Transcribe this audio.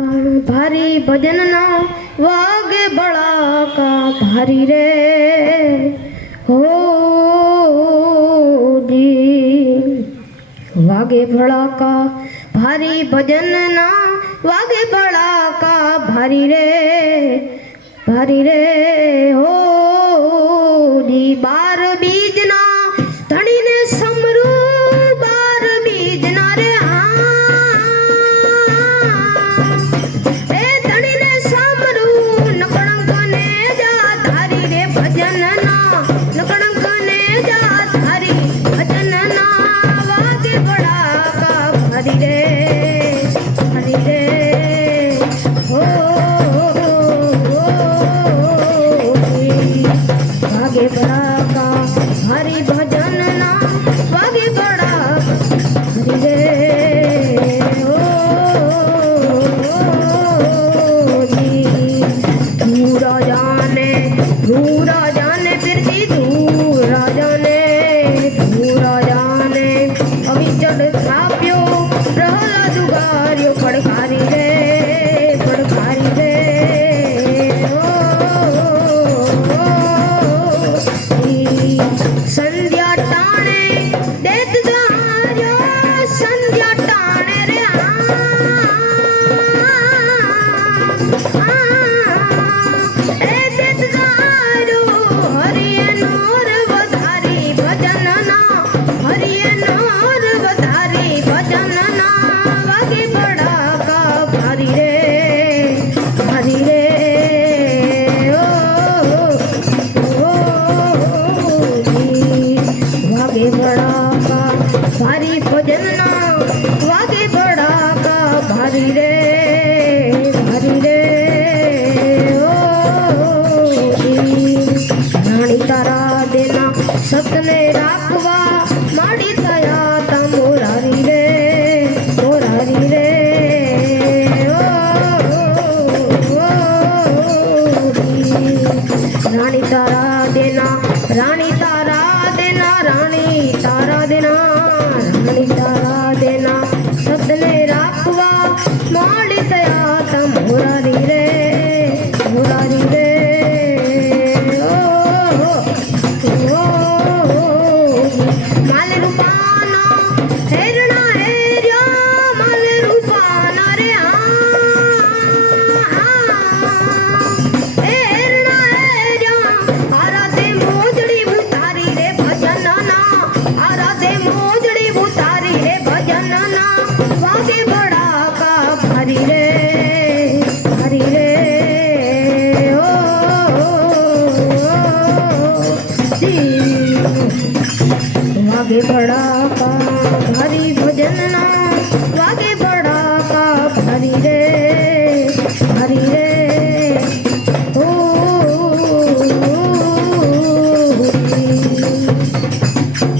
भारी भजन ना वागे बड़ा का भारी रे हो जी वागे बड़ा का भारी भजन ना वागे बड़ा का भारी रे हो जी बार बीज ना धनी ने समरू बार बीज ना रे वागे बड़ा का हरि भजन ना वागे बड़ा हरि रे हो जी दूरा जाने फिर जी दूरा जाने अभी चढ़ थाप्यो रहला जुगारियो फड़कारी रे संध्या टाणे देत जायो संध्या टाणे रे ए देत जायो हरिये नोर वधारी भजन ना हरिये नोर वधारी भजन ना वागे बड़ा का भारी रे वागे बड़ा का भारी भजन ना वागे बड़ा का भारी रे ओ रानी तारा देना सपने राखवा माड़ी तया ता मोरारी रे ओ रानी तारा देना रानी तारा देना सपने राखवा माड़ी तया ता मोरारी रे ओ माल रूपाना हेरणा हेरिया माल रूपाना रे हेरणा हेरिया आरा दे मोजड़ी बुतारी रे भजन ना आरा दे मोजड़ी बुतारी रे भजन ना वागे बड़ा का भारी रे ओ जी वागे बड़ा का भारी